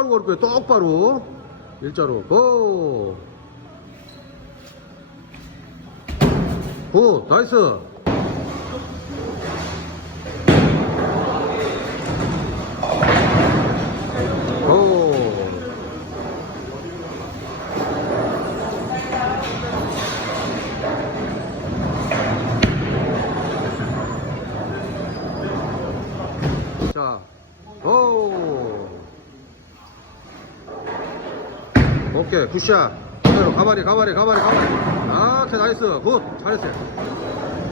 똑바로 걸 거예요. 똑바로. 일자로. 고. 굿. 나이스. 고. 자, 오. 오케이, 굿샷. 그대로 가만히, 가만히, 가만히, 가만히. 아, 오케이, 나이스. 굿. 잘했어요.